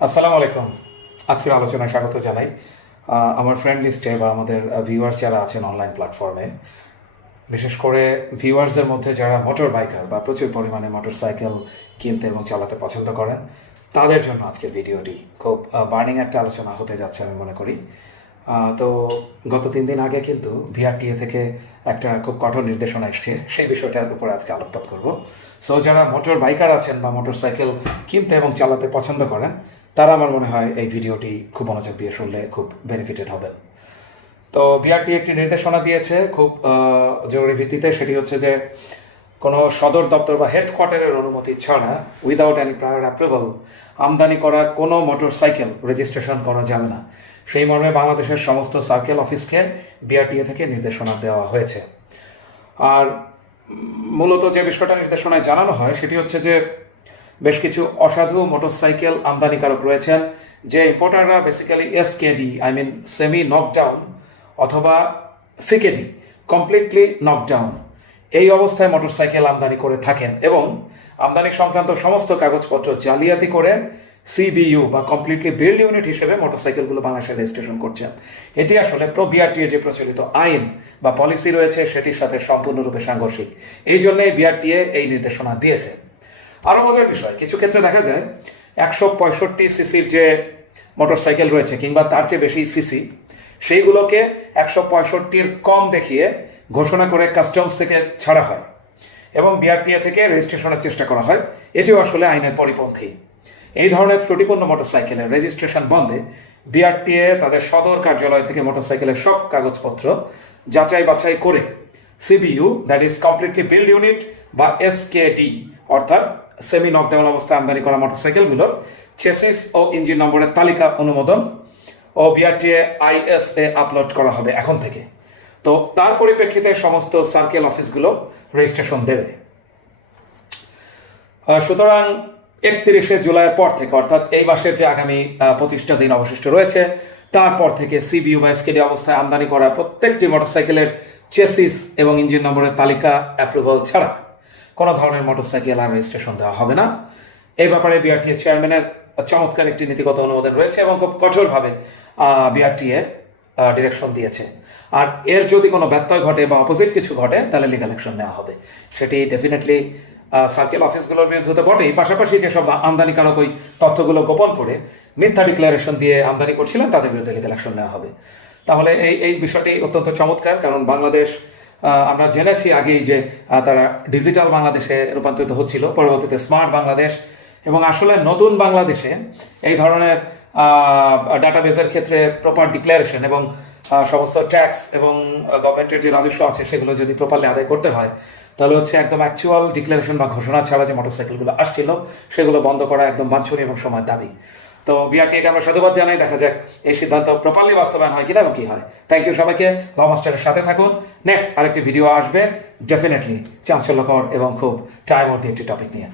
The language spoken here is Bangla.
আসসালামু আলাইকুম। আজকের আলোচনায় স্বাগত জানাই। আমার ফ্রেন্ড লিস্টে বা আমাদের ভিউয়ার্স যারা আছেন অনলাইন প্ল্যাটফর্মে, বিশেষ করে ভিউয়ার্সদের মধ্যে যারা মোটর বাইকার বা প্রচুর পরিমাণে মোটরসাইকেল কিনতে এবং চালাতে পছন্দ করেন, তাদের জন্য আজকের ভিডিওটি খুব বার্নিং একটা আলোচনা হতে যাচ্ছে আমি মনে করি। তো গত 3 দিন আগে কিন্তু ভিআরটিএ থেকে একটা খুব কঠোর নির্দেশনা এসছে, সেই বিষয়টার উপরে আজকে আলোকপাত করব। সো যারা মোটর বাইকার আছেন বা মোটরসাইকেল কিনতে এবং চালাতে পছন্দ করেন, তারা আমার মনে হয় এই ভিডিওটি খুব মনোযোগ দিয়ে শুনলে খুব বেনিফিটেড হবেন। তো বিআরটি একটি নির্দেশনা দিয়েছে খুব জরুরি ভিত্তিতে, সেটি হচ্ছে যে কোনো সদর দপ্তর বা হেডকোয়ার্টারের অনুমতি ছাড়া উইদাউট এনি প্রায়র অ্যাপ্রুভাল আমদানি করা কোনো মোটরসাইকেল রেজিস্ট্রেশন করা যাবে না। সেই মর্মে বাংলাদেশের সমস্ত সার্কেল অফিসকে বিআরটিএ থেকে নির্দেশনা দেওয়া হয়েছে। আর মূলত যে বিষয়টা নির্দেশনায় জানানো হয় সেটি হচ্ছে যে বেশ কিছু অসাধু মোটরসাইকেল আমদানিকারক রয়েছেন, যে ইম্পোর্টাররা বেসিক্যালি এসকেডি সেমি নকডাউন অথবা সিকেডি কমপ্লিটলি নকডাউন এই অবস্থায় মোটরসাইকেল আমদানি করে থাকেন এবং আমদানি সংক্রান্ত সমস্ত কাগজপত্র জালিয়াতি করে সিবিইউ বা কমপ্লিটলি বিল্ড ইউনিট হিসেবে মোটরসাইকেলগুলো বাংলাদেশে রেজিস্ট্রেশন করছেন। এটি আসলে বিআরটিএ যে প্রচলিত আইন বা পলিসি রয়েছে সেটির সাথে সম্পূর্ণরূপে সাংঘর্ষিক। এই জন্যই বিআরটিএ এই নির্দেশনা দিয়েছে। আরও মজার বিষয়, কিছু ক্ষেত্রে দেখা যায় 165 সিসির যে মোটরসাইকেল রয়েছে কিংবা তার চেয়ে বেশি সিসি, সেইগুলোকে 165-র কম দেখিয়ে ঘোষণা করে কাস্টমস থেকে ছাড়া হয় এবং বিআরটিএ থেকে রেজিস্ট্রেশনের চেষ্টা করা হয়। এটিও আসলে আইনের পরিপন্থী। এই ধরনের ত্রুটিপূর্ণ মোটরসাইকেলের রেজিস্ট্রেশন বন্ধে বিআরটিএ তাদের সদর কার্যালয় থেকে মোটরসাইকেলের সব কাগজপত্র যাচাই বাছাই করে CBU, that is completely build unit বা এসকেডি অর্থাৎ সেমি নকডাউন অবস্থায় আমদানি করা মোটরসাইকেলগুলোর চেসিস ও ইঞ্জিন নম্বরের তালিকা অনুমোদন ও বিআরটিএ আইএসএ আপলোড করা হবে এখন থেকে। তো তার পরিপ্রেক্ষিতে সমস্ত সার্কেল অফিসগুলো রেজিস্ট্রেশন দেবে। সুতরাং 31শে জুলাইয়ের পর থেকে, অর্থাৎ এই মাসের যে আগামী 25টা দিন অবশিষ্ট রয়েছে, তারপর থেকে সিবিইউ বা এসকেডি অবস্থায় আমদানি করা প্রত্যেকটি মোটরসাইকেলের চেসিস এবং ইঞ্জিন নম্বরের তালিকা অ্যাপ্রুভাল ছাড়া কোনো ধরনের মোটরসাইকেল আর রেজিস্ট্রেশন দেওয়া হবে না। এই ব্যাপারে বিআরটিএ চেয়ারম্যানের চমৎকার একটি নীতিগত অনুমোদন রয়েছে এবং খুব কঠোরভাবে বিআরটিএ ডিরেকশন দিয়েছে। আর এর যদি কোনো ব্যত্যয় ঘটে বা অপোজিট কিছু ঘটে, তাহলে লিগাল অ্যাকশন নেওয়া হবে। সেটি ডেফিনেটলি সার্কেল অফিসগুলোর বিরুদ্ধে বটেই, পাশাপাশি যেসব আমদানিকারক ওই তথ্যগুলো গোপন করে মিথ্যা ডিক্লারেশন দিয়ে আমদানি করছিলেন, তাদের বিরুদ্ধে লিগাল অ্যাকশন নেওয়া হবে। তাহলে এই বিষয়টি অত্যন্ত চমৎকার, কারণ বাংলাদেশ আমরা জেনেছি আগেই যে তারা ডিজিটাল বাংলাদেশে রূপান্তরিত হচ্ছিল, পরবর্তীতে স্মার্ট বাংলাদেশ, এবং আসলে নতুন বাংলাদেশে এই ধরনের ডাটাবেসের ক্ষেত্রে প্রপার ডিক্লারেশন এবং সমস্ত ট্যাক্স এবং গভর্নমেন্টের যে রাজস্ব আছে সেগুলো যদি প্রপারলি আদায় করতে হয়, তাহলে হচ্ছে একদম অ্যাকচুয়াল ডিক্লারেশন বা ঘোষণা ছাড়া যে মোটরসাইকেলগুলো আসছিল সেগুলো বন্ধ করা একদম বাঞ্ছনীয় এবং সময়ের দাবি। তো বিআরটিএকে আমরা সাধুবাদ জানাই। দেখা যাক এই সিদ্ধান্ত প্রপারলি বাস্তবায়ন হয় কিনা এবং কি হয়। থ্যাংক ইউ সবাইকে। ল মাস্টারের সাথে থাকুন। নেক্সট আরেকটি ভিডিও আসবে ডেফিনেটলি চাঞ্চল্যকর এবং খুব টাইম ওর একটি টপিক নিয়ে।